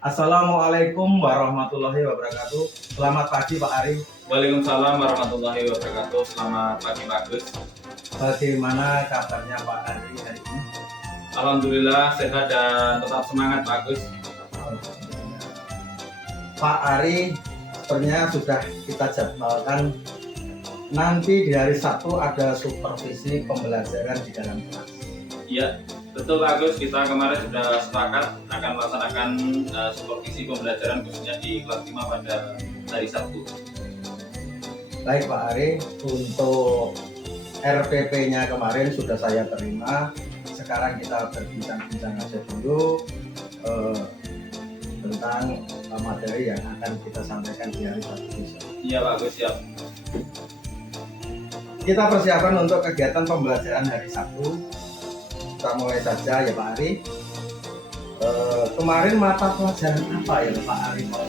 Assalamualaikum warahmatullahi wabarakatuh. Selamat pagi Pak Ari. Waalaikumsalam warahmatullahi wabarakatuh. Selamat pagi Pak Agus. Bagaimana kabarnya Pak Ari hari ini? Alhamdulillah sehat dan tetap semangat Pak Agus. Pak Ari, sepertinya sudah kita jadwalkan nanti di hari Sabtu ada supervisi pembelajaran di dalam kelas. Iya, betul Pak Agus. Kita kemarin sudah sepakat akan melaksanakan supervisi pembelajaran khususnya di kelas 5 pada hari Sabtu. Baik Pak Ari, untuk RPP-nya kemarin sudah saya terima. Sekarang kita berbincang-bincang aja dulu tentang materi yang akan kita sampaikan di hari Sabtu. Iya Pak Agus, siap. Kita persiapan untuk kegiatan pembelajaran hari Sabtu. Kita mulai saja ya Pak Ari. Kemarin mata pelajaran apa ya Pak Ari mau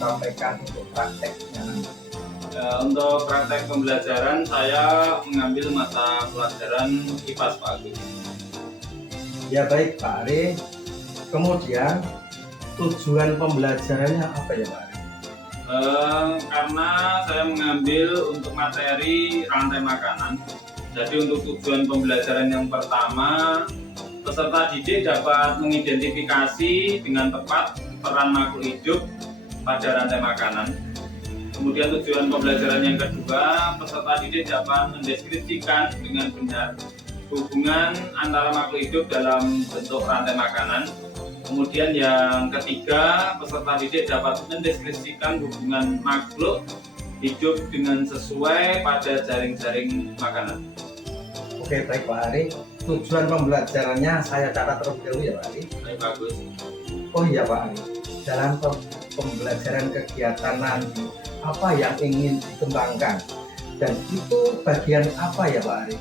sampaikan untuk prakteknya nanti? Untuk praktek pembelajaran saya mengambil mata pelajaran IPAS Pak Agus. Ya baik Pak Ari. Kemudian tujuan pembelajarannya apa ya Pak Ari? Karena saya mengambil untuk materi rantai makanan. Jadi untuk tujuan pembelajaran yang pertama, peserta didik dapat mengidentifikasi dengan tepat peran makhluk hidup pada rantai makanan. Kemudian tujuan pembelajaran yang kedua, peserta didik dapat mendeskripsikan dengan benar hubungan antara makhluk hidup dalam bentuk rantai makanan. Kemudian yang ketiga, peserta didik dapat mendeskripsikan hubungan makhluk hidup dengan sesuai pada jaring-jaring makanan. Oke baik Pak Ari. Tujuan pembelajarannya saya catat terlebih dahulu ya Pak Ari. Baik, bagus. Oh iya Pak Ari. Dalam pembelajaran kegiatan nanti apa yang ingin dikembangkan dan itu bagian apa ya Pak Ari?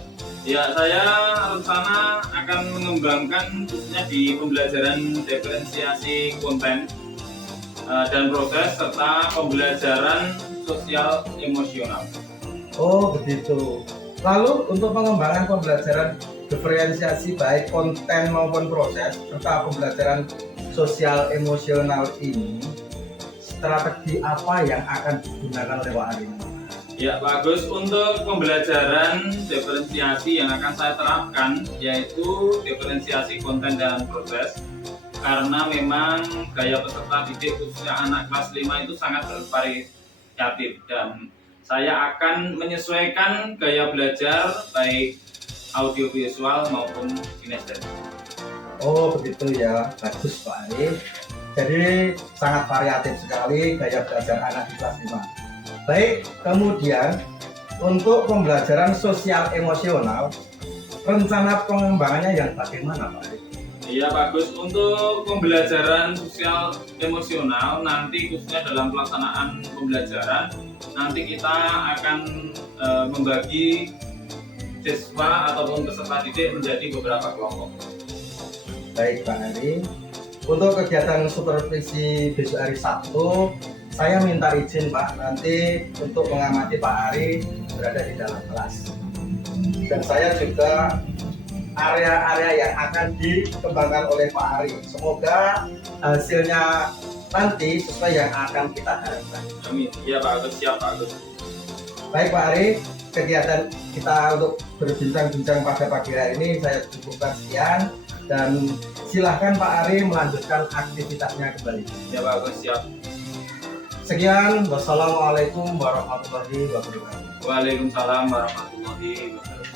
Ya, saya rencana akan mengembangkan khususnya di pembelajaran diferensiasi konten dan proses serta pembelajaran sosial emosional. Oh begitu. Lalu untuk pengembangan pembelajaran diferensiasi baik konten maupun proses serta pembelajaran sosial emosional ini, strategi apa yang akan digunakan oleh Pak Ari? Ya bagus, untuk pembelajaran diferensiasi yang akan saya terapkan yaitu diferensiasi konten dan proses, karena memang gaya peserta didik khususnya anak kelas 5 itu sangat bervariatif dan saya akan menyesuaikan gaya belajar baik audiovisual maupun kinestetik. Oh begitu ya, bagus Pak Ari. Jadi sangat variatif sekali gaya belajar anak di kelas 5. Baik, kemudian untuk pembelajaran sosial emosional, rencana pengembangannya yang bagaimana Pak Ari? Iya bagus, untuk pembelajaran sosial emosional nanti khususnya dalam pelaksanaan pembelajaran nanti kita akan membagi siswa ataupun peserta didik menjadi beberapa kelompok. Baik Pak Ari, untuk kegiatan supervisi besok hari Sabtu, saya minta izin Pak nanti untuk mengamati Pak Ari berada di dalam kelas. Dan saya juga area-area yang akan dikembangkan oleh Pak Ari. Semoga hasilnya nanti sesuai yang akan kita harapkan. Amin. Iya Pak Agus, siap Pak Agus. Baik Pak Ari, kegiatan kita untuk berbincang-bincang pada pagi hari ini saya cukupkan sekian dan silahkan Pak Ari melanjutkan aktivitasnya kembali. Ya Pak Agus, siap. Sekian, wassalamualaikum warahmatullahi wabarakatuh. Waalaikumsalam warahmatullahi wabarakatuh.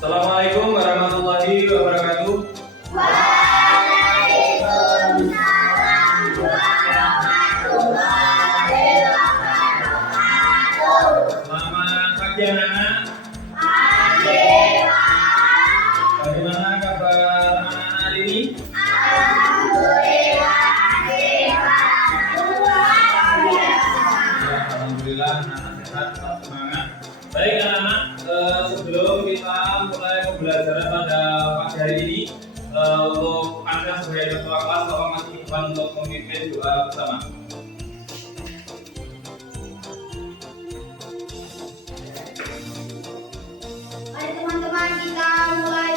Assalamualaikum warahmatullahi wabarakatuh. Waalaikumsalam warahmatullahi wabarakatuh. Selamat pagi anak-anak. Pagi Pak. Bagaimana kabar anak-anak hari ini? Alhamdulillah sehat luar biasa. Ya, alhamdulillah anak-anak sehat, tetap semangat. Baik anak-anak, sebelum kita mulai pembelajaran pada pagi hari ini, untuk Anda sebagai ketua kelas, Bapak masih depan untuk memimpin doa bersama. Mari teman-teman kita mulai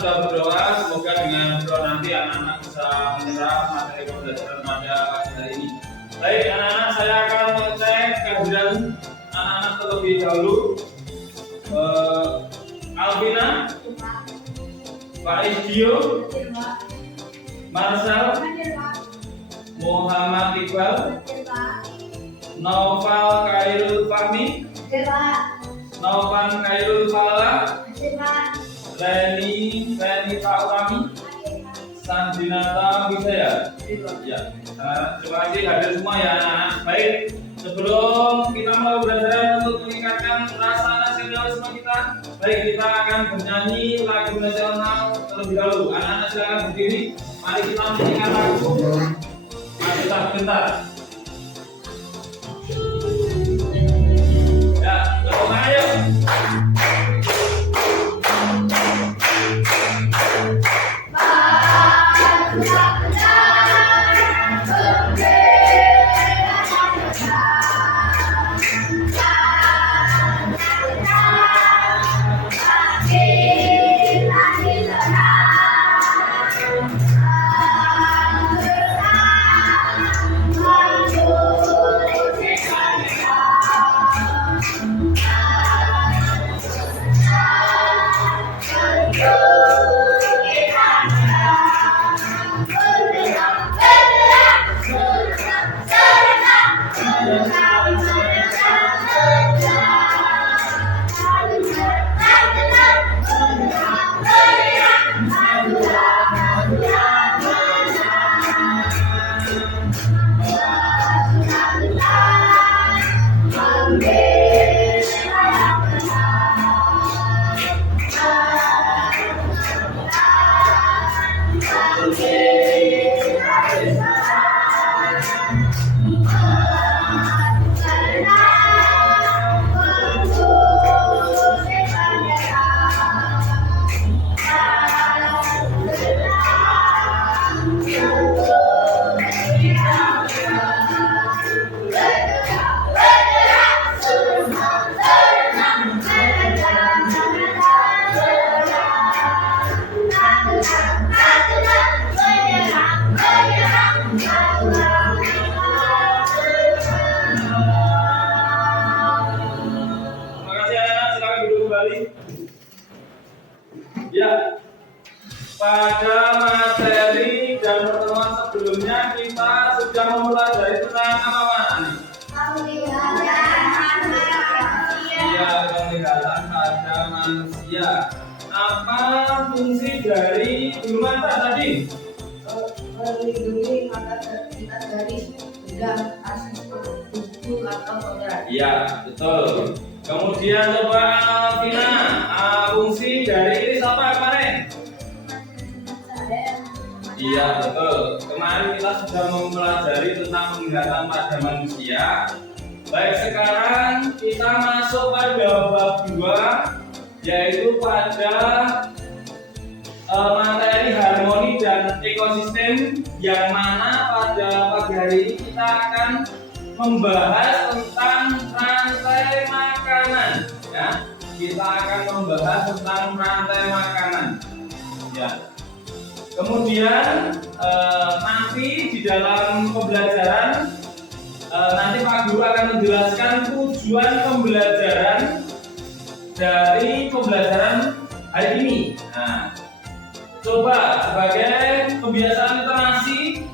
sudah berdoa, semoga dengan doa nanti anak-anak bisa menyerap materi pembelajaran pada pagi hari ini. Baik anak-anak, saya akan mengecek kehadiran anak-anak terlebih dahulu. Alvina, Pak Isdio, Marcel, Muhammad Iqbal, Noval Khairul Fahmi, Novan Khairul Fala, Leni Taurami, Sandinata Wisaya. Ya, terima kasih hadir semua ya anak-anak. Baik, sebelum kita mulai belajar untuk meningkatkan rasa nasionalisme kita, baik kita akan bernyanyi lagu nasional terlebih dahulu. Anak-anak silakan berdiri. Mari kita menyanyikan lagu. Mari kita bentar. Ya, langsung ayo. Ya, pada materi dan pertemuan sebelumnya kita sudah mempelajari tentang apa Pak? Ya, penglihatan pada manusia. Apa fungsi dari bulu mata tadi? Melindungi mata kita dari benda asing tubuh atau kodrat. Iya, betul. Kemudian coba Alvina, fungsi dari iris apa kemarin? Iya, betul. Kemarin kita sudah mempelajari tentang penglihatan pada manusia. Baik, sekarang kita masuk pada bab 2, yaitu pada materi harmoni dan ekosistem, yang mana pada pagi hari ini kita akan membahas tentang rantai makanan. Ya, kita akan membahas tentang rantai makanan. Ya. Kemudian nanti di dalam pembelajaran nanti Pak Guru akan menjelaskan tujuan pembelajaran dari pembelajaran hari ini. Nah, coba sebagai kebiasaan literasi,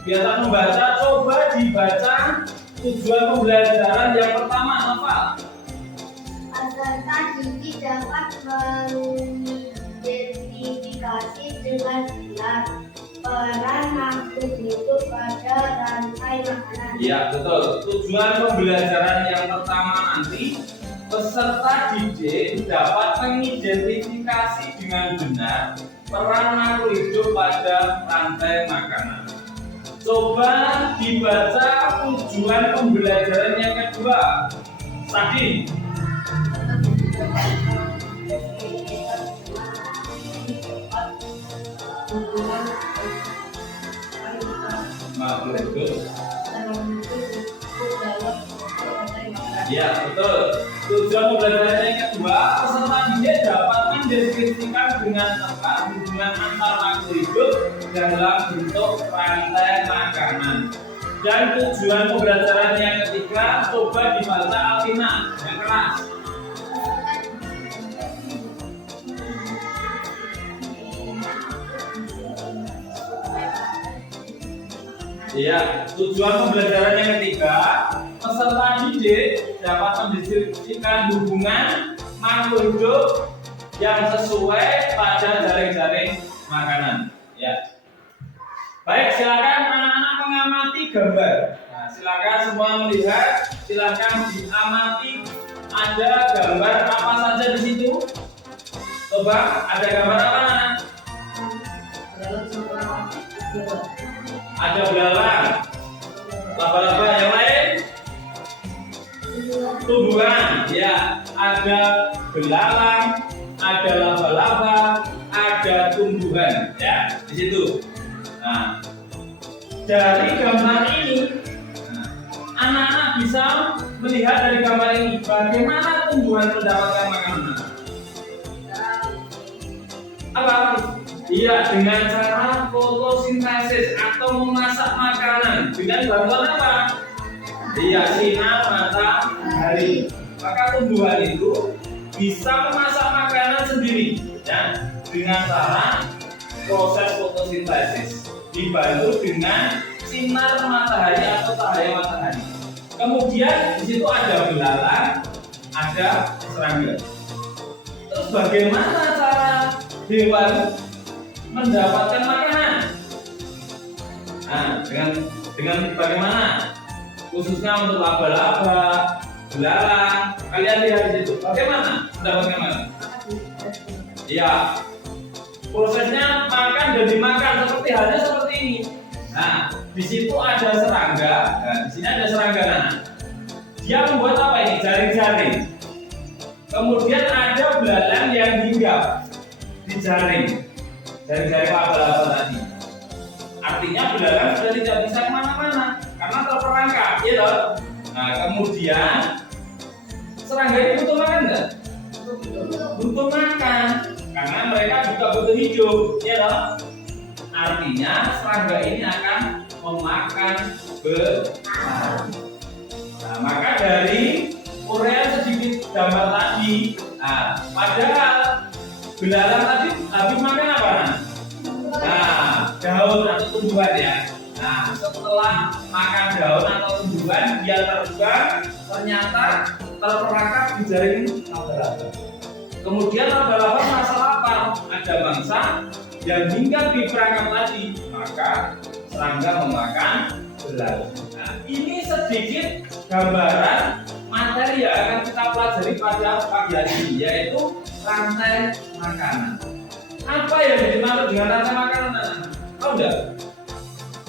kebiasaan membaca, coba dibaca tujuan pembelajaran yang pertama apa? Peserta didik dapat mengidentifikasi dengan jelas peran makhluk hidup pada rantai makanan. Iya, betul. Tujuan pembelajaran yang pertama nanti, peserta didik dapat mengidentifikasi dengan benar peran makhluk hidup pada rantai makanan. Coba dibaca tujuan pembelajaran yang kedua. Sadi. Makhluk hidup. Ya, betul. Tujuan pembelajaran yang kedua, peserta didik dapat mendeskripsikan dengan apa? Hubungan antar makhluk hidup dalam bentuk rantai makanan. Dan tujuan pembelajaran yang ketiga, coba dibaca Alvina yang keras. Iya, tujuan pembelajaran yang ketiga, peserta didik dapat mendeskripsikan hubungan makhluk hidup yang sesuai pada jaring-jaring makanan. Ya. Baik, silakan anak-anak mengamati gambar. Nah, silakan semua melihat, silakan diamati. Ada gambar apa saja di situ? Coba, ada gambar apa, anak? Ada belalang, laba-laba, yang lain tumbuhan, ya. Ada belalang, ada laba-laba, ada tumbuhan, ya, di situ. Nah, dari gambar ini, anak-anak bisa melihat dari gambar ini bagaimana tumbuhan mendapatkan makanan. Apa? Iya, dengan cara fotosintesis atau memasak makanan dengan bantuan apa? Iya, sinar matahari. Maka tumbuhan itu bisa memasak makanan sendiri, ya, dengan cara proses fotosintesis dibantu dengan sinar matahari atau cahaya matahari. Kemudian di situ ada belalang, ada serangga. Terus bagaimana cara hewan mendapatkan makanan? Nah, dengan bagaimana? Khususnya untuk laba-laba, belalang, kalian lihat di situ. Bagaimana mendapatkan makanan? Iya, prosesnya makan dan dimakan seperti halnya seperti ini. Nah, di situ ada serangga. Nah, di sini ada serangga. Nah, dia membuat apa ini? Jaring-jaring. Kemudian ada belalang yang hinggap di jaring. Jaring-jaring laba-laba tadi. Artinya belalang sudah tidak bisa kemana-mana karena terperangkap, ya loh. Nah, kemudian serangga ini butuh makan nggak? Butuh makan, karena mereka juga butuh hidup, ya loh. Artinya serangga ini akan memakan belalang. Nah, maka dari uraian sedikit gambar tadi, nah, padahal belalang tadi habis makan apa? Nah, daun atau tumbuhan, ya. Nah, setelah makan daun atau tumbuhan, dia terbang, ternyata terperangkap di jaring laba-laba. Kemudian laba-laba merasa lapar, ada mangsa yang hinggap di perangkap tadi, maka serangga memakan belalang. Nah, ini sedikit gambaran materi yang akan kita pelajari pada pagi hari ini, yaitu rantai makanan. Apa yang dimaksud dengan rantai makanan? Tahu enggak?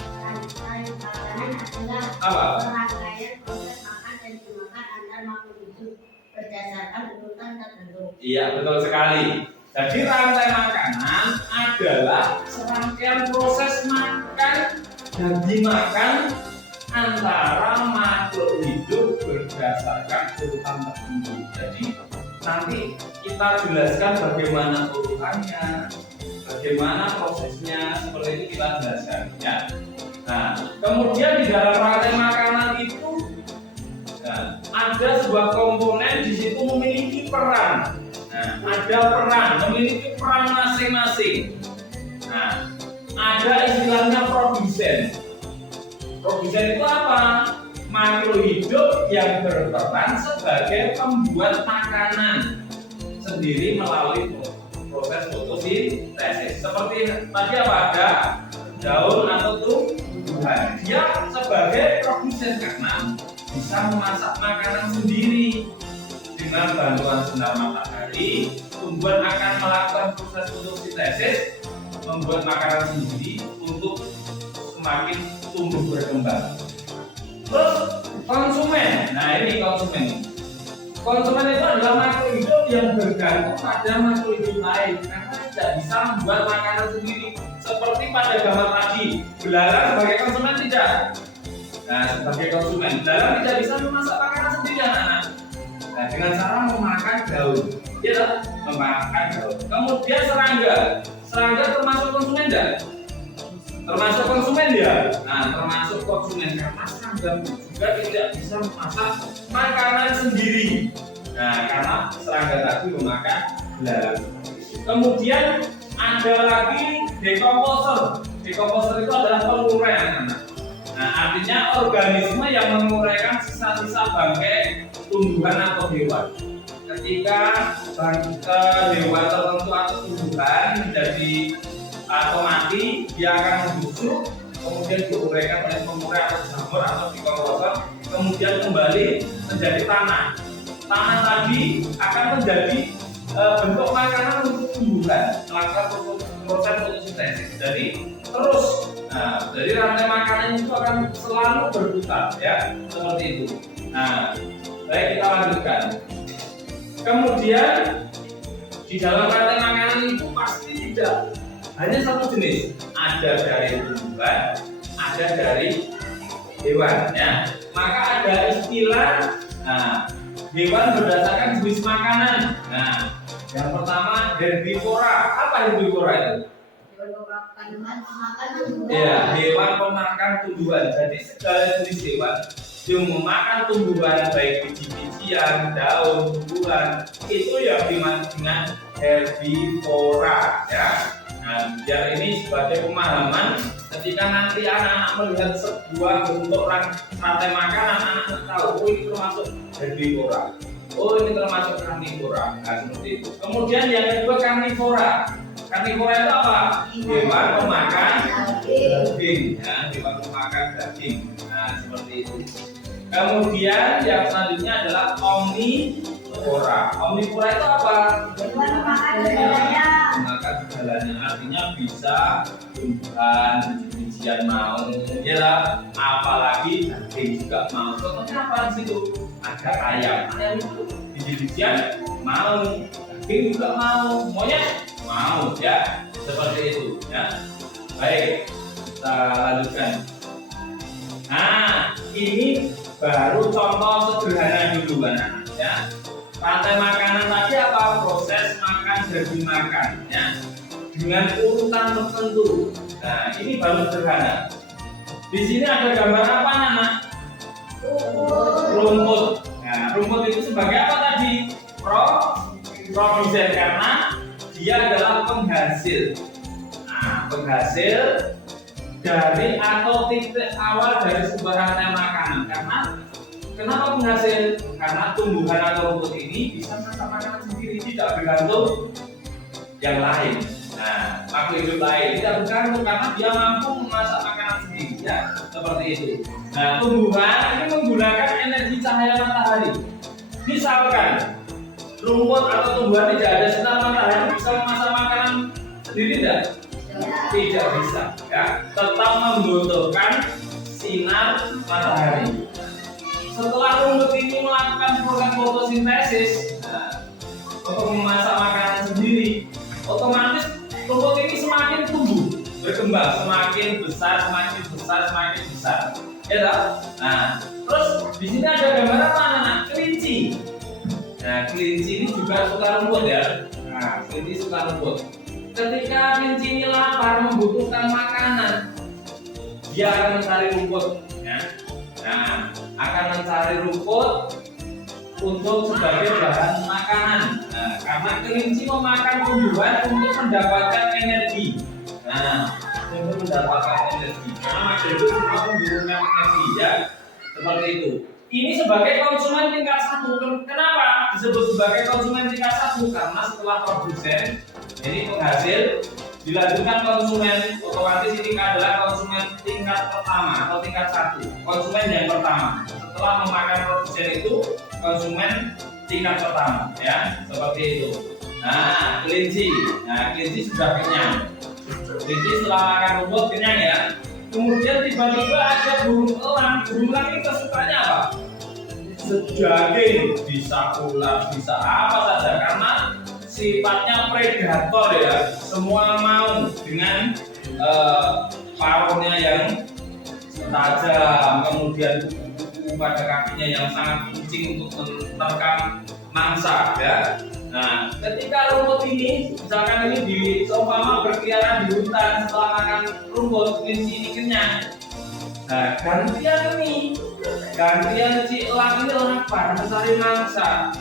Rantai makanan adalah Apa? rangkaian proses makan dan dimakan antar makhluk hidup berdasarkan urutan tertentu. Iya, betul sekali. Jadi rantai makanan adalah serangkaian proses makan dan dimakan antara makhluk hidup berdasarkan urutan tertentu. Jadi nanti kita jelaskan bagaimana urutannya, bagaimana prosesnya, seperti itu kita jelaskan, ya. Nah, kemudian di dalam rantai makanan itu, nah, ada sebuah komponen di situ memiliki peran. Nah, ada peran, memiliki peran masing-masing. Nah, ada istilahnya produsen. Produsen itu apa? Makhluk hidup yang berperan sebagai pembuat makanan sendiri melalui proses fotosintesis. Seperti tadi apa? Ada daun atau tumbuhan. Dia sebagai produsen karena bisa memasak makanan sendiri. Dengan bantuan sinar matahari, tumbuhan akan melakukan proses fotosintesis, membuat makanan sendiri untuk semakin tumbuh berkembang. Terus konsumen, nah ini konsumen. Konsumen itu adalah makhluk hidup yang bergantung pada makhluk hidup lain karena tidak bisa membuat makanan sendiri. Seperti pada gambar tadi, belalang sebagai konsumen tidak. Nah, sebagai konsumen, belalang tidak bisa memasak makanan sendiri, anak-anak. Nah, dengan cara memakan daun. ya memakan daun. Kemudian serangga termasuk konsumen enggak? Termasuk konsumen ya. Nah, termasuk konsumen karena serangga juga tidak bisa memasak makanan sendiri. Nah, karena serangga tadi memakan belalang. Kemudian ada lagi dekomposer. Dekomposer itu adalah pengurai anak-anak. Nah, artinya organisme yang menguraikan sisa-sisa bangkai tumbuhan atau hewan. Ketika hewan tertentu atau tumbuhan menjadi atau mati, dia akan membusuk, kemudian diuraikan oleh pengurai atau jamur atau dekomposer, kemudian kembali menjadi tanah. Tanah tadi akan menjadi bentuk makanan untuk tumbuhan, melakukan proses fotosintesis. Jadi terus, jadi rantai makanan itu akan selalu berputar, ya, seperti itu. Nah, baik, kita lanjutkan. Kemudian di dalam rantai makanan itu pasti tidak hanya satu jenis, ada dari tumbuhan, ada dari hewan, ya. Maka ada istilah hewan berdasarkan jenis makanan. Nah, yang pertama herbivora. Apa herbivora itu? Ya, hewan pemakan tumbuhan. Jadi segala jenis hewan yang memakan tumbuhan, baik biji-bijian, daun, tumbuhan, itu yang dimaksud dengan herbivora, ya. Nah, biar ini sebagai pemahaman, ketika nanti anak-anak melihat sebuah bentuk rantai makanan, anak-anak tahu, oh ini termasuk herbivora, oh ini termasuk karnivora. Nah, seperti itu. Kemudian yang kedua karnivora. Karnivora itu apa? Hewan pemakan daging, ya, hewan pemakan daging. Nah, seperti itu. Kemudian yang selanjutnya adalah omnivora. Omnivora itu apa? Hewan pemakan segalanya. Makan segalanya, artinya bisa tumbuhan, biji-bijian mau, ya, apalagi daging juga mau. Contohnya apa di situ? Ada ayam itu biji-bijian mau, daging juga mau, monyet mau, ya, seperti itu, ya. Baik, kita lanjutkan. Nah, ini baru contoh sederhana dulu, anak, ya. Rantai makanan tadi apa? Proses makan jadi makan, ya, dengan urutan tertentu. Nah, ini baru sederhana. Di sini ada gambar apa, anak? Rumput. Nah, rumput itu sebagai apa tadi? Produsen, karena dia adalah penghasil. Nah, penghasil dari atau titik awal dari sebuah rantai makanan. Karena kenapa penghasil? Karena tumbuhan atau rumput ini bisa masak makanan sendiri, tidak bergantung yang lain. Nah, makhluk hidup lain tidak bergantung karena dia mampu memasak makanan sendiri, ya, seperti itu. Nah, tumbuhan ini menggunakan energi cahaya matahari. Misalkan rumput atau tumbuhan tidak ada sinar matahari, bisa memasak makanan sendiri tidak? Tidak bisa, ya. Tetap membutuhkan sinar matahari. Setelah rumput ini melakukan proses fotosintesis, untuk memasak makanan sendiri, otomatis rumput ini semakin tumbuh, berkembang, semakin besar, ya. Nah, terus di sini ada gambar apa, anak? Kelinci. Nah, kelinci ini juga suka rumput, ya. Nah, kelinci suka rumput. Ketika kelinci ini lapar, membutuhkan makanan, dia akan mencari rumput, ya. Nah, akan mencari rumput untuk sebagai bahan makanan. Nah, karena kelinci memakan tumbuhan untuk mendapatkan energi. Nah, untuk mendapatkan energi. Karena makhluk itu semua membutuhkan energi, ya, seperti itu. Ini sebagai konsumen tingkat 1. Kenapa disebut sebagai konsumen tingkat 1? Karena setelah produsen, ini penghasil, dilanjutkan konsumen, otomatis ini adalah konsumen tingkat pertama atau tingkat 1. Konsumen yang pertama. Setelah memakan produsen itu, konsumen tingkat pertama, ya, seperti itu. Nah, kelinci. Nah, kelinci sudah kenyang. Kelinci setelah makan rumput kenyang, ya. Kemudian tiba-tiba ada burung elang. Burung elang ini kesukaannya apa? Daging, bisa ular, bisa apa saja, karena sifatnya predator, ya. Semua mau dengan paruhnya yang tajam, kemudian pada kakinya yang sangat licin untuk menerkam mangsa, ya. Nah, ketika rumput ini, misalkan ini seumpama berkeliaran di hutan setelah makan rumput, kelinci ini kenyang. Nah, gantian si elang ini lapar, mencari mangsa.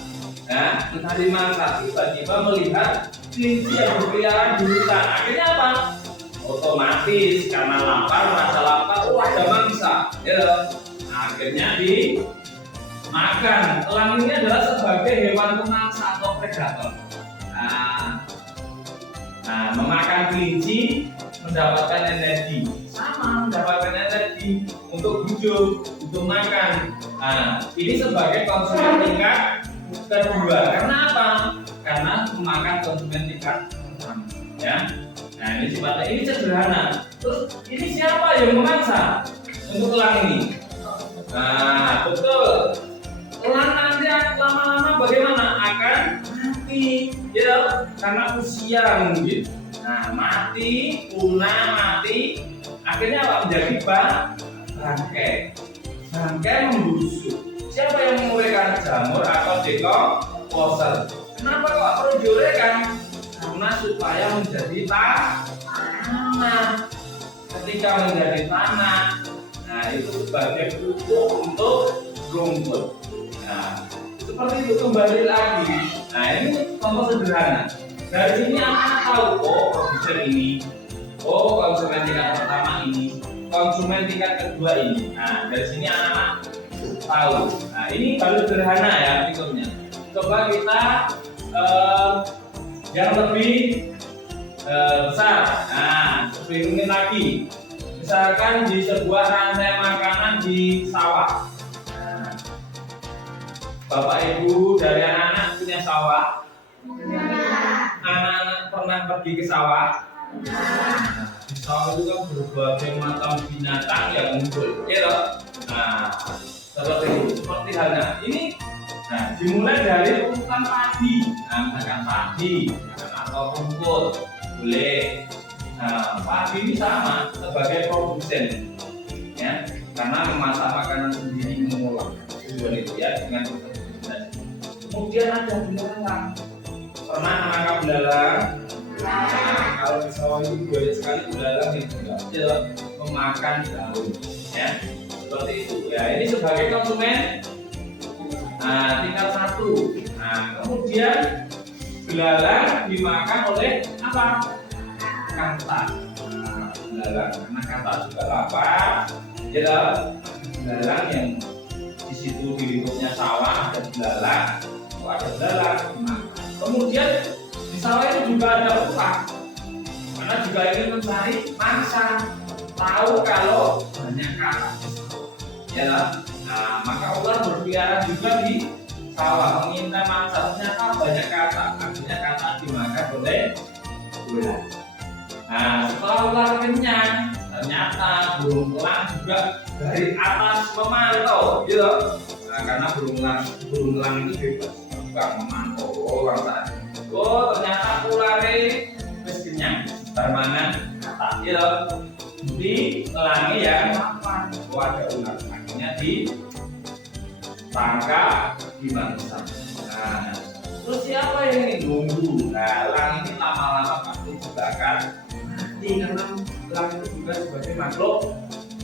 Nah, mencari mangsa, tiba-tiba melihat kelinci yang berkeliaran di hutan. Akhirnya apa? Otomatis karena lapar, merasa lapar, ada mangsa, ya. Akhirnya dimakan. Elang ini adalah sebagai hewan pemangsa atau predator. Nah, memakan kelinci mendapatkan energi, sama mendapatkan energi untuk hidup, untuk makan. Nah, ini sebagai konsumen tingkat kedua. Karena apa? Karena memakan konsumen tingkat pertama, ya. Nah, ini sifatnya ini sederhana. Terus ini siapa yang memangsa untuk elang ini? Nah, betul. Elang nanti lama-lama bagaimana? Akan mati, ya, karena usia mungkin. Nah, mati, punah, mati. Akhirnya apa? Menjadi bangkai. Bangkai membusuk. Siapa yang menguraikan? Jamur atau dekomposer. Kenapa kok perlu diuraikan? Karena supaya menjadi tanah. Ketika menjadi tanah, nah itu sebagai pupuk untuk rumput. Nah, seperti itu kembali lagi. Nah, ini contoh sederhana. Dari sini anak-anak tahu, oh produsen ini, oh konsumen tingkat pertama ini, konsumen tingkat kedua ini. Nah, dari sini anak-anak tahu. Nah, ini baru sederhana ya fiturnya. Coba kita yang lebih besar. Nah, lebih mungkin lagi. Misalkan di sebuah rantai makanan di sawah. Nah, Bapak Ibu dari anak-anak punya sawah? Anak-anak pernah pergi ke sawah? Nah, di sawah itu kan berbagai macam binatang yang muncul, ya loh. Nah, seperti itu, seperti halnya ini. Nah, dimulai dari urutan padi. Nah, misalkan padi atau rumput, boleh. Nah, padi ini sama sebagai produsen, ya, karena memasak makanan sendiri, mengolah itu ya dengan produsen. Kemudian ada belalang. Pernah menangkap belalang? Nah, kalau di sawah itu banyak sekali belalang yang berhasil memakan daun, ya, seperti itu. Ya, ini sebagai konsumen. Nah, tingkat satu. Nah, kemudian belalang dimakan oleh apa? Katak. Nah, belalang karena katak juga lapar, ya, belalang yang di situ di lingkupnya sawah ada belalang, ada belalang. Nah, kemudian di sawah itu juga ada ular, karena juga ingin mencari mangsa, tahu kalau banyak katak, ya. Nah, maka ular berkeliaran juga di sawah mengintai mangsa. Ternyata banyak katak, artinya katak dimakan oleh ular. Nah, setelah ular kenyang, ternyata burung elang juga dari atas memantau, gitu. Nah, karena burung elang itu bebas terbang memantau. Oh, ternyata ularnya wis kenyang, bermangan katak, gitu. Jadi elangnya yang mapan. Oh, ada ular, akhirnya ditangkap, dimangsa. Nah, terus siapa yang ini nunggu? Nah, elang ini lama-lama pasti juga akan mati, karena elang itu juga sebagai makhluk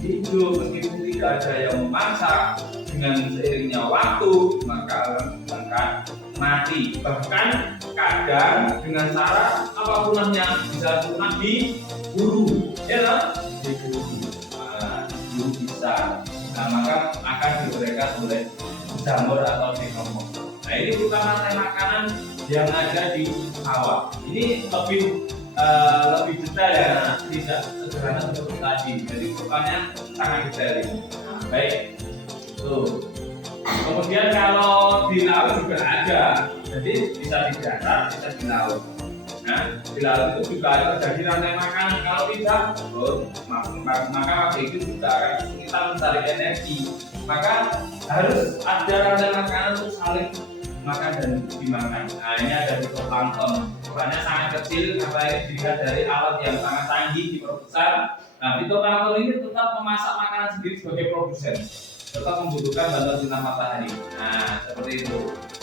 hidup, meskipun tidak ada yang memangsa. Dengan seiringnya waktu, maka elang akan mati. Bahkan kadang dengan cara apa punahnya, bisa punah diburu, ya kan? Diburu, diburu bisa. Nah, maka akan diberikan oleh jamur atau dekomposer. Nah, ini bukan rantai makanan yang ada di sawah. Ini lebih detail ya, tidak sederhana seperti tadi. Jadi bukannya sangat detail ini. Nah, baik. Tuh. Kemudian kalau di laut juga ada. Jadi bisa di darat, bisa di laut. Nah, di laut itu juga ada terjadi rantai makanan. Kalau tidak, maka waktu itu juga akan kesulitan mencari energi. Maka harus ada rantai makanan untuk saling makan dan dimakan. Nah, ini ada fitoplankton. Ukurannya sangat kecil, karena ini dilihat dari alat yang sangat canggih diperbesar. Nah, fitoplankton ini tetap memasak makanan sendiri sebagai produsen, tetap membutuhkan bantuan sinar matahari. Nah, seperti itu,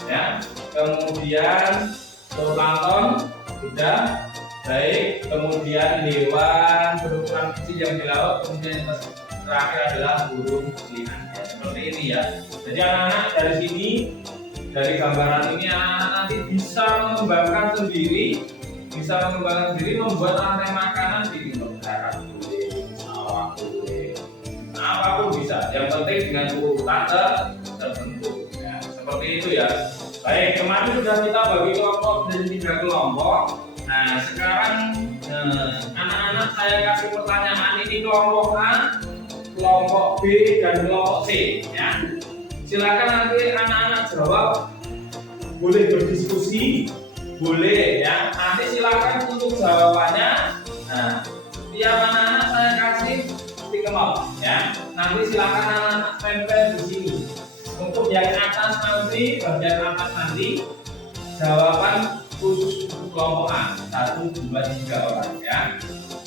ya. Kemudian Zooplankton sudah. Baik, kemudian hewan berukuran kecil yang di laut, kemudian yang terakhir adalah burung telinga. Ya, seperti ini ya. Jadi anak-anak dari sini, dari gambaran ini anak-anak nanti bisa mengembangkan sendiri, membuat rantai makanan di darat boleh, sawah boleh, apapun bisa. Yang penting dengan urutan tertentu. Ya, seperti itu ya. Baik, kemarin sudah kita bagi kelompok dari 3 kelompok. Nah, sekarang anak-anak saya kasih pertanyaan ini kelompok A, kelompok B, dan kelompok C. Ya, silakan nanti anak-anak jawab. Boleh berdiskusi, boleh ya. Nanti silakan untuk jawabannya. Nah, tiap anak-anak saya kasih titik up ya. Nanti silakan anak-anak tempel di sini. Untuk yang atas nanti, bagian atas nanti jawaban khusus untuk kelompok A 1, 2, 3 orang ya.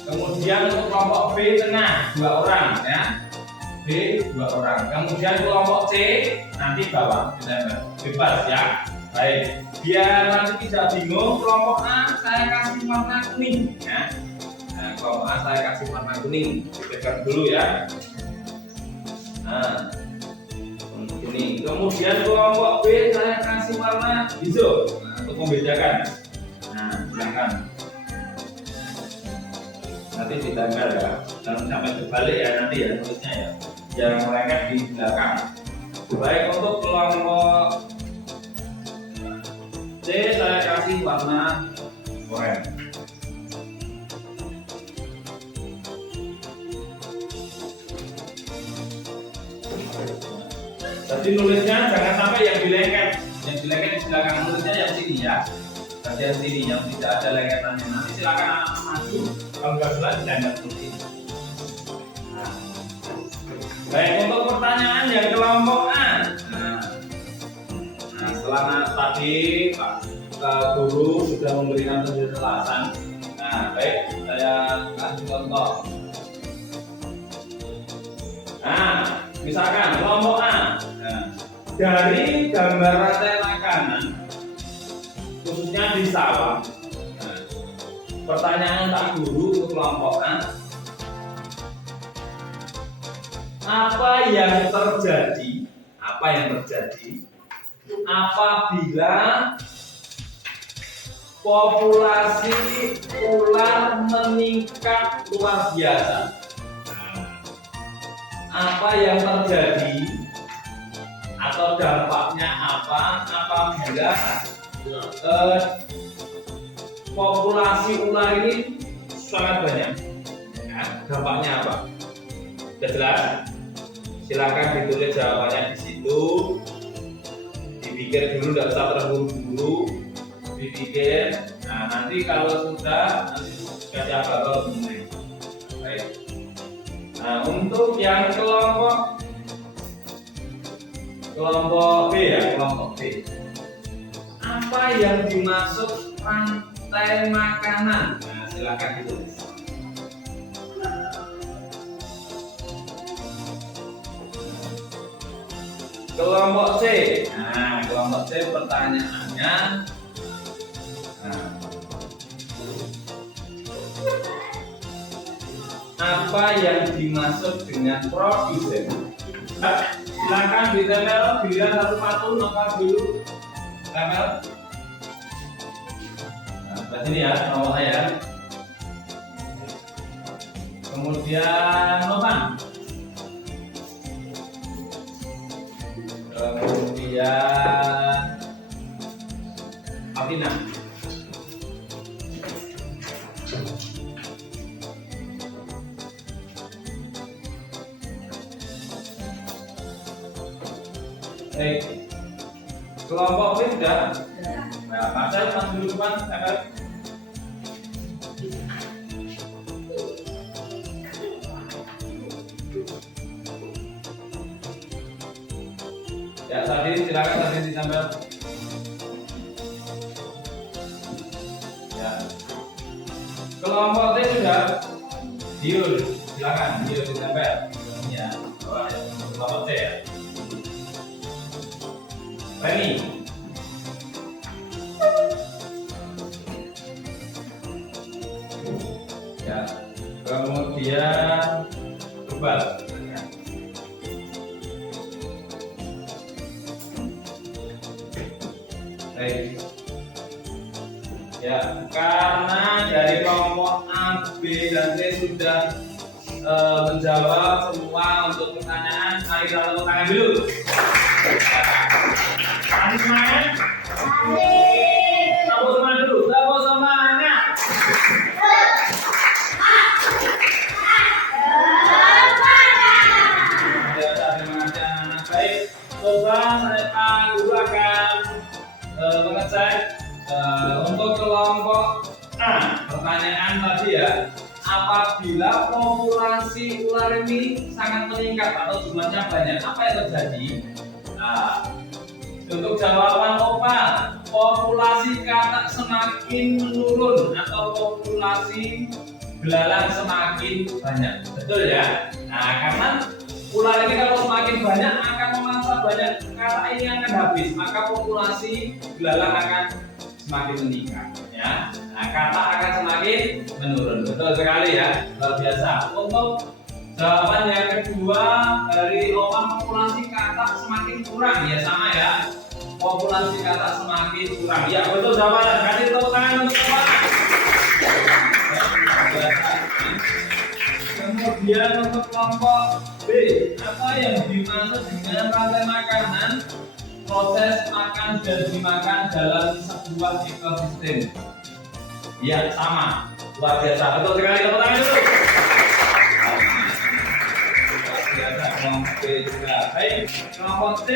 Kemudian untuk kelompok B tengah 2 orang ya. B 2 orang. Kemudian kelompok C nanti bawah ditempel bebas ya. Baik, biar nanti tidak bingung, kelompok A saya kasih warna kuning ya. Nah, kelompok A saya kasih warna kuning, dipegang dulu ya. Nah, kuning. Kemudian kelompok B saya kasih warna hijau untuk membedakan. Nah, silakan. Nanti ditempel ya, jangan sampai terbalik ya nanti ya tulisnya ya. Jangan melengket di belakang. Baik, untuk kelompok C saya kasih warna oranye. Jadi nulisnya jangan sampai yang dilengket di belakang, nulisnya yang sini ya. Bagian sini yang tidak ada lengketannya. Nanti silakan anak maju, kalau nggak jelas dilengket seperti ini. Nah. Baik, untuk pertanyaan yang kelompok A. Nah, setelah tadi Pak Guru sudah memberikan penjelasan. Nah, baik, saya kasih contoh. Nah, misalkan kelompok A. Nah, dari gambar rantai makanan, khususnya di sawah. Nah, pertanyaan Pak Guru untuk kelompok A. Apa yang terjadi apabila populasi ular meningkat luar biasa? Apa yang terjadi atau dampaknya apa apabila populasi ular ini sangat banyak? Ya, dampaknya apa? Sudah jelas? Silakan ditulis jawabannya di situ. Dipikir dulu, tidak usah terburu-buru. Dipikir. Nah, nanti kalau sudah, nanti kasih apa kalau mulai. Baik. Nah, untuk yang kelompok B ya, kelompok B. Apa yang dimaksud rantai makanan? Nah, silakan ditulis. Kelompok C. Nah, kelompok C pertanyaannya. Nah, apa yang dimaksud dengan produsen? Nah, silakan ditempel, dilihat satu-satu nomor dulu. Tempel. Nah, sini ya nomornya ya. Kemudian notan. Kemudian Afina. Baik. Kelompok B sudah. Nah, Marcel maju dulu depan, tempel. Ya, tadi silakan tadi ditempel. Ya. Kelompok T sudah. Diul, silakan Diul ditempel. Ya, kelompok T ya. Reni. Ya. Kemudian tebal. Baik. Ya, karena dari kelompok A, B, dan C sudah menjawab semua untuk pertanyaan, mari kita tepuk tangan dulu. Kasih semangat. Tepuk semangat dulu. Tepuk semangat. Ya, terima kasih anak-anak. Baik, coba Pak Guru akan mengecek untuk kelompok A. Pertanyaan tadi ya, apabila populasi ular ini sangat meningkat atau jumlahnya banyak, apa yang terjadi? Nah, untuk jawaban Opa, populasi katak semakin menurun atau populasi belalang semakin banyak, betul ya? Nah, karena ular ini kalau semakin banyak akan memangsa banyak katak ini akan habis, maka populasi belalang akan semakin meningkat, ya. Nah, katak akan semakin menurun, betul sekali ya, luar biasa. Untuk jawaban yang kedua dari Opa, populasi katak semakin kurang, ya sama ya. Populasi katak semakin kurang, ya betul jawaban. Kasih tepuk tangan untuk Opa. Kemudian untuk kelompok B, apa yang dimaksud dengan rantai makanan? Proses makan dan dimakan dalam sebuah ekosistem. Ya sama, luar biasa. Betul sekali, tepuk tangan dulu. Luar biasa, kelompok B juga. Baik, kelompok C,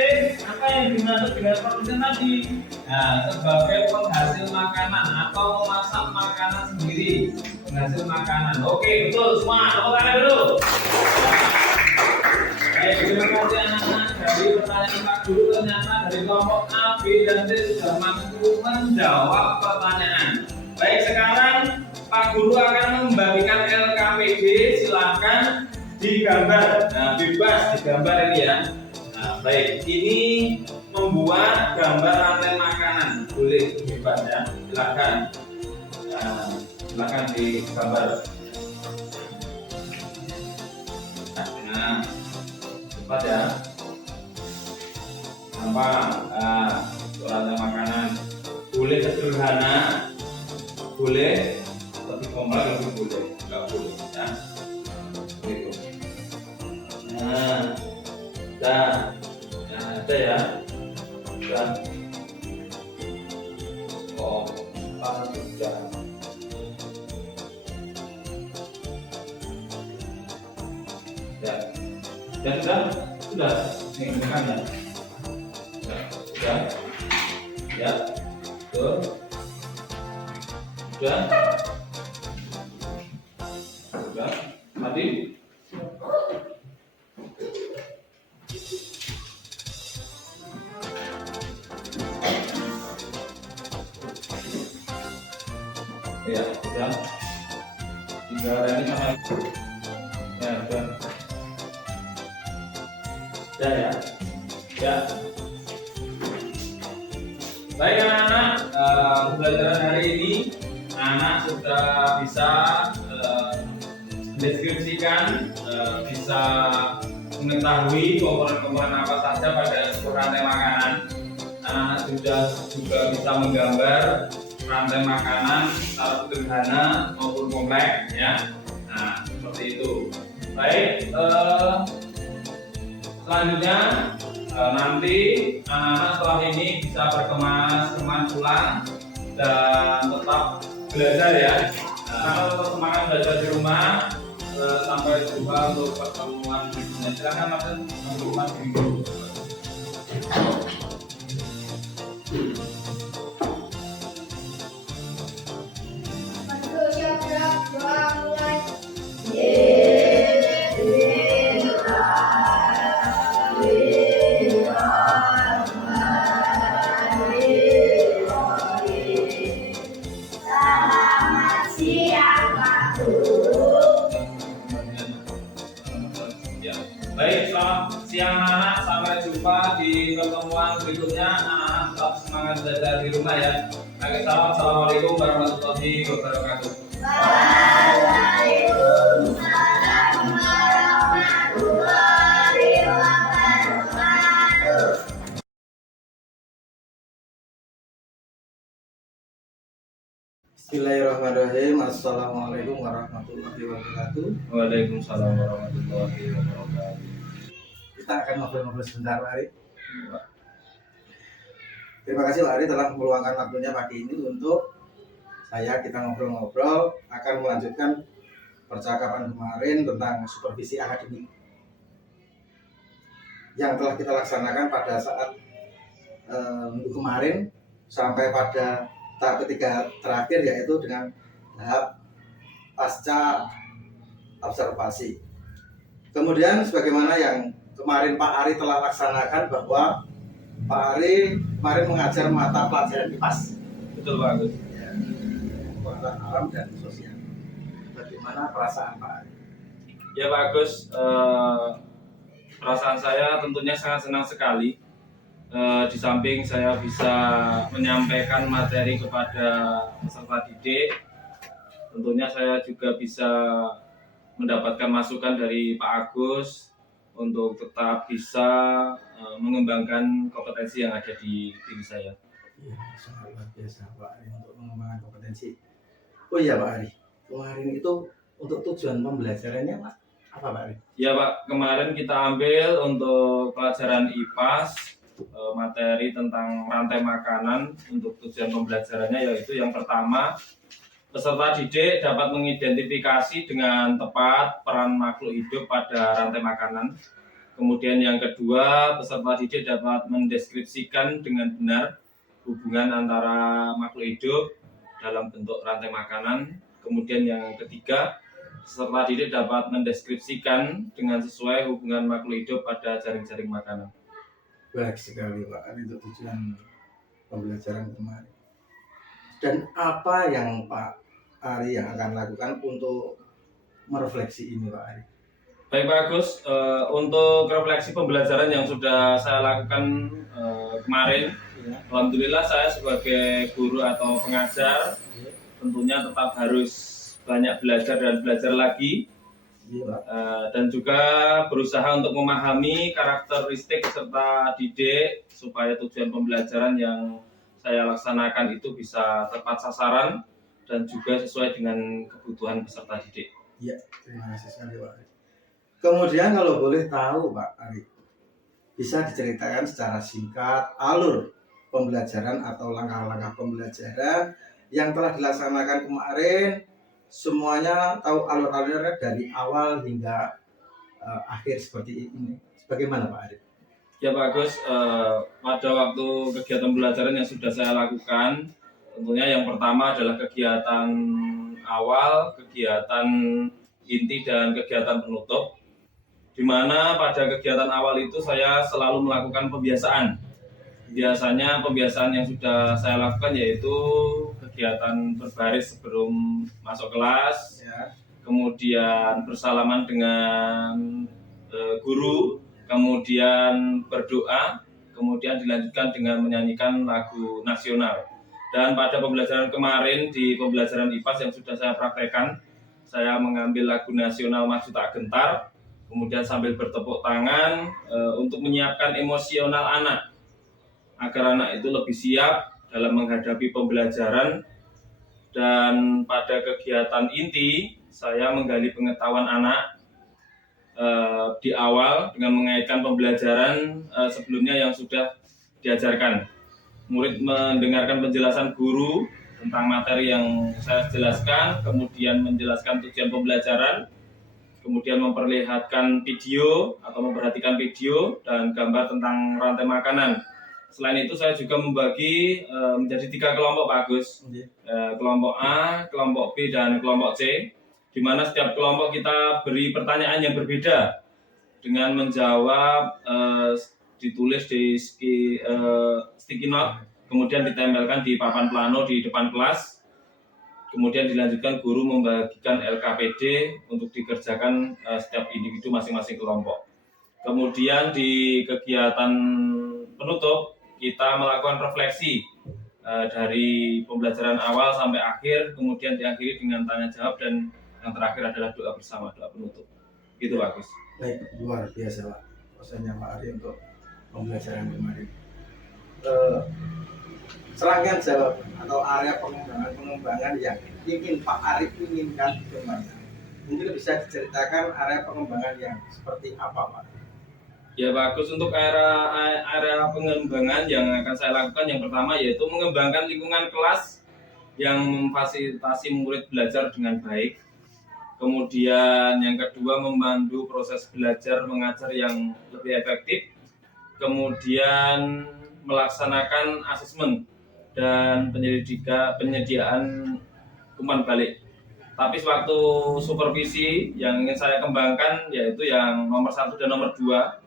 apa yang dimaksud dengan produsen tadi? Nah, sebagai penghasil makanan atau memasak makanan sendiri, penghasil makanan. Oke, betul semua. Tepuk tangan dulu. Baik, terima kasih anak-anak. Dari pertanyaan Pak Guru ternyata dari kelompok A, B, dan C sudah mampu menjawab pertanyaan. Baik, sekarang Pak Guru akan membagikan LKPD. Silakan digambar. Nah, bebas digambar ini ya. Nah, baik, ini membuat gambar rantai makanan. Boleh bebas ya. Silakan. Nah, silakan digambar. Nah, cepat ya. Gampang. Nah, rantai makanan. Boleh sederhana, boleh lebih kompleks, lebih boleh, nggak boleh ya. Gitu. Nah, ada ya. Dan sudah. Ya, dan sudah, ini kan ya. Sudah, ya, tuh, sudah, tadi. Ya, sudah. Tinggal ini sama itu. Ya, sudah. Ya. Ya. Baik anak-anak, pembelajaran hari ini anak sudah bisa mendeskripsikan, bisa mengetahui komponen-komponen apa saja pada sebuah rantai makanan. Anak-anak juga bisa menggambar rantai makanan secara sederhana maupun kompleks ya. Nah, seperti itu. Baik, selanjutnya nanti anak-anak setelah ini bisa berkemas-kemas pulang dan tetap belajar ya. Anak tetap semangat belajar di rumah. Sampai jumpa untuk pertemuan berikutnya. Silakan Mas dulu. Baik, selamat siang anak-anak. Sampai jumpa di pertemuan berikutnya. Anak-anak tetap semangat belajar di rumah ya. Assalamualaikum warahmatullahi wabarakatuh. Bismillahirrahmanirrahim. Assalamualaikum warahmatullahi wabarakatuh. Waalaikumsalam warahmatullahi wabarakatuh. Kita akan ngobrol-ngobrol sebentar, Pak Ari. Terima kasih Pak Ari telah meluangkan waktunya pagi ini untuk kita ngobrol-ngobrol akan melanjutkan percakapan kemarin tentang supervisi akademik yang telah kita laksanakan pada saat minggu kemarin sampai pada tahap ketiga terakhir, yaitu dengan tahap pasca observasi. Kemudian sebagaimana yang kemarin Pak Ari telah laksanakan, bahwa Pak Ari kemarin mengajar mata pelajaran IPAS. Betul Pak Agus. Ya, pengetahuan alam dan sosial. Bagaimana perasaan Pak Ari? Ya Pak Agus, perasaan saya tentunya sangat senang sekali. Di samping saya bisa menyampaikan materi kepada peserta didik, tentunya saya juga bisa mendapatkan masukan dari Pak Agus untuk tetap bisa mengembangkan kompetensi yang ada di diri saya. Iya, sangat luar biasa Pak Ari untuk mengembangkan kompetensi. Oh iya Pak Ari, kemarin itu untuk tujuan pembelajarannya Pak, apa Pak Ari? Ya Pak, kemarin kita ambil untuk pelajaran IPAS materi tentang rantai makanan. Untuk tujuan pembelajarannya yaitu yang pertama, peserta didik dapat mengidentifikasi dengan tepat peran makhluk hidup pada rantai makanan. Kemudian yang kedua, peserta didik dapat mendeskripsikan dengan benar hubungan antara makhluk hidup dalam bentuk rantai makanan. Kemudian yang ketiga, peserta didik dapat mendeskripsikan dengan sesuai hubungan makhluk hidup pada jaring-jaring makanan. Baik sekali Pak Ari untuk tujuan pembelajaran kemarin. Dan apa yang Pak Ari yang akan lakukan untuk merefleksi ini Pak Ari? Baik Pak Agus, untuk refleksi pembelajaran yang sudah saya lakukan kemarin, Ya. alhamdulillah saya sebagai guru atau pengajar tentunya tetap harus banyak belajar dan belajar lagi. Iya, Pak. Dan juga berusaha untuk memahami karakteristik peserta didik supaya tujuan pembelajaran yang saya laksanakan itu bisa tepat sasaran dan juga sesuai dengan kebutuhan peserta didik. Iya, terima kasih sekali Pak Ari. Kemudian kalau boleh tahu Pak Ari, bisa diceritakan secara singkat alur pembelajaran atau langkah-langkah pembelajaran yang telah dilaksanakan kemarin, semuanya tahu alur-alurnya dari awal hingga akhir seperti ini. Bagaimana Pak Ari? Ya Pak Agus, pada waktu kegiatan pembelajaran yang sudah saya lakukan, tentunya yang pertama adalah kegiatan awal, kegiatan inti, dan kegiatan penutup. Di mana pada kegiatan awal itu saya selalu melakukan pembiasaan. Biasanya pembiasaan yang sudah saya lakukan yaitu kegiatan berbaris sebelum masuk kelas, Ya. kemudian bersalaman dengan guru, kemudian berdoa, kemudian dilanjutkan dengan menyanyikan lagu nasional. Dan pada pembelajaran kemarin di pembelajaran IPAS yang sudah saya praktekkan, saya mengambil lagu nasional Maju Tak Gentar, kemudian sambil bertepuk tangan untuk menyiapkan emosional anak, agar anak itu lebih siap dalam menghadapi pembelajaran. Dan pada kegiatan inti, saya menggali pengetahuan anak di awal dengan mengaitkan pembelajaran sebelumnya yang sudah diajarkan. Murid mendengarkan penjelasan guru tentang materi yang saya jelaskan, kemudian menjelaskan tujuan pembelajaran, kemudian memperlihatkan video atau memperhatikan video dan gambar tentang rantai makanan. Selain itu saya juga membagi menjadi 3 kelompok Pak Agus. Kelompok A, kelompok B, dan kelompok C, di mana setiap kelompok kita beri pertanyaan yang berbeda dengan menjawab ditulis di sticky note, kemudian ditempelkan di papan plano di depan kelas. Kemudian dilanjutkan guru membagikan LKPD untuk dikerjakan setiap individu masing-masing kelompok. Kemudian di kegiatan penutup kita melakukan refleksi dari pembelajaran awal sampai akhir, kemudian diakhiri dengan tanya jawab, dan yang terakhir adalah doa bersama, doa penutup. Gitu Pak Agus. Baik, luar biasa Pak prosesnya Pak Ari untuk pembelajaran kemarin. serangkaian jawaban atau area pengembangan yang ingin Pak Ari inginkan dikembangkan. Mungkin bisa diceritakan area pengembangan yang seperti apa, Pak? Ya bagus, untuk area pengembangan yang akan saya lakukan yang pertama yaitu mengembangkan lingkungan kelas yang memfasilitasi murid belajar dengan baik. Kemudian yang kedua membantu proses belajar mengajar yang lebih efektif. Kemudian melaksanakan asesmen dan penyediaan umpan balik. Tapi sewaktu supervisi yang ingin saya kembangkan yaitu yang nomor 1 dan nomor 2,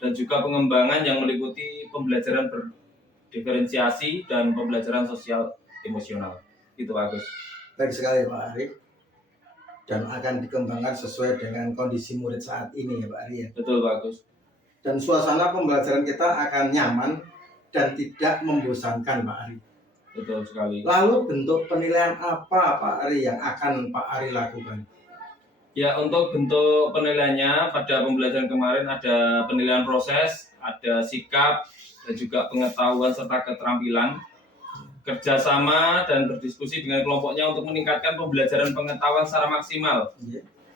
dan juga pengembangan yang meliputi pembelajaran berdiferensiasi dan pembelajaran sosial emosional. Itu bagus. Baik sekali Pak Ari. Dan akan dikembangkan sesuai dengan kondisi murid saat ini ya Pak Ari ya. Betul, bagus. Dan suasana pembelajaran kita akan nyaman dan tidak membosankan Pak Ari. Betul sekali. Lalu bentuk penilaian apa Pak Ari yang akan Pak Ari lakukan? Ya, untuk bentuk penilaiannya pada pembelajaran kemarin ada penilaian proses, ada sikap, dan juga pengetahuan serta keterampilan, kerjasama dan berdiskusi dengan kelompoknya untuk meningkatkan pembelajaran pengetahuan secara maksimal.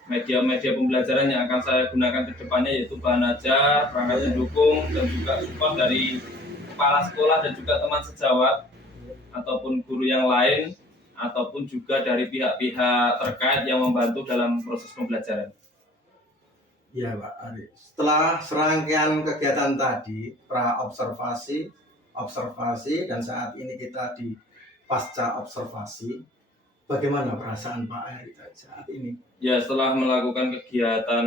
Media-media pembelajaran yang akan saya gunakan ke depannya yaitu bahan ajar, perangkat pendukung, dan juga support dari kepala sekolah dan juga teman sejawat ataupun guru yang lain, ataupun juga dari pihak-pihak terkait yang membantu dalam proses pembelajaran. Ya Pak Ari, setelah serangkaian kegiatan tadi, pra-observasi, observasi, dan saat ini kita di pasca observasi, bagaimana perasaan Pak Ari saat ini? Ya, setelah melakukan kegiatan,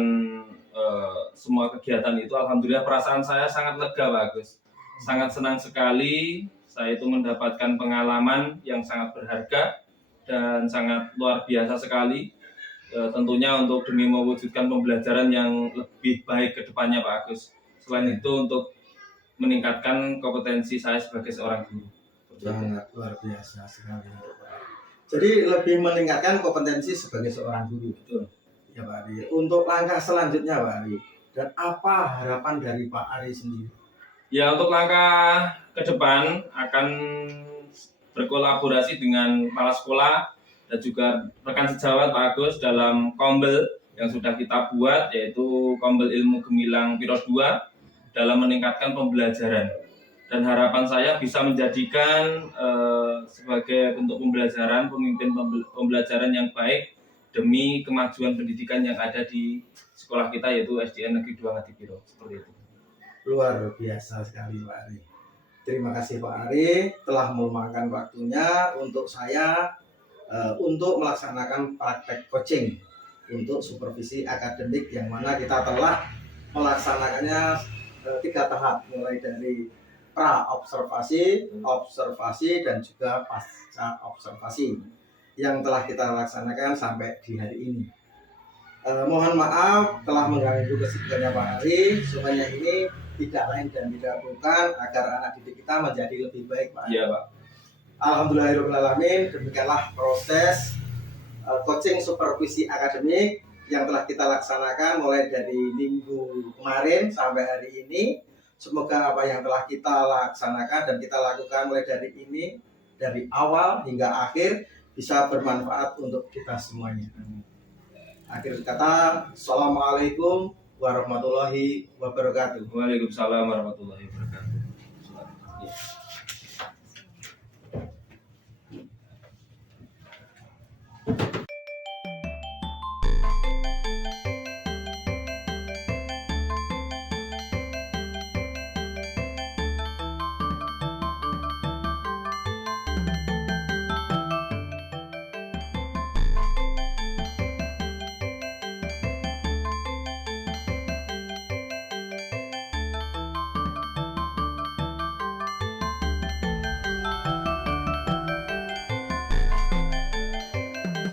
semua kegiatan itu, alhamdulillah perasaan saya sangat lega, bagus. Sangat senang sekali. Saya itu mendapatkan pengalaman yang sangat berharga dan sangat luar biasa sekali. Tentunya untuk demi mewujudkan pembelajaran yang lebih baik ke depannya Pak Agus. Selain itu untuk meningkatkan kompetensi saya sebagai seorang guru. Sangat luar biasa sekali Pak. Jadi lebih meningkatkan kompetensi sebagai seorang guru. Betul. Ya Pak Ari. Untuk langkah selanjutnya Pak Ari, dan apa harapan dari Pak Ari sendiri? Ya, untuk langkah ke depan akan berkolaborasi dengan kepala sekolah dan juga rekan sejawat Pak Agus dalam kombel yang sudah kita buat, yaitu kombel ilmu gemilang Piro 2 dalam meningkatkan pembelajaran. Dan harapan saya bisa menjadikan sebagai bentuk pembelajaran, pemimpin pembelajaran yang baik demi kemajuan pendidikan yang ada di sekolah kita, yaitu SDN Negeri 2 Ngadipiro. Seperti itu. Luar biasa sekali Pak Ari. Terima kasih Pak Ari telah meluangkan waktunya untuk saya untuk melaksanakan praktek coaching untuk supervisi akademik yang mana kita telah melaksanakannya 3 tahap, mulai dari pra observasi, observasi, dan juga pasca observasi yang telah kita laksanakan sampai di hari ini. Mohon maaf telah mengganggu kesibukannya Pak Ari. Semuanya ini tidak lain dan tidak bukan agar anak didik kita menjadi lebih baik Pak. Iya Pak. Alhamdulillahirrahmanirrahim, demikianlah proses coaching supervisi akademik yang telah kita laksanakan mulai dari minggu kemarin sampai hari ini. Semoga apa yang telah kita laksanakan dan kita lakukan mulai dari ini, dari awal hingga akhir, bisa bermanfaat untuk kita semuanya. Akhir kata, Assalamualaikum warahmatullahi wabarakatuh. Waalaikumsalam warahmatullahi wabarakatuh.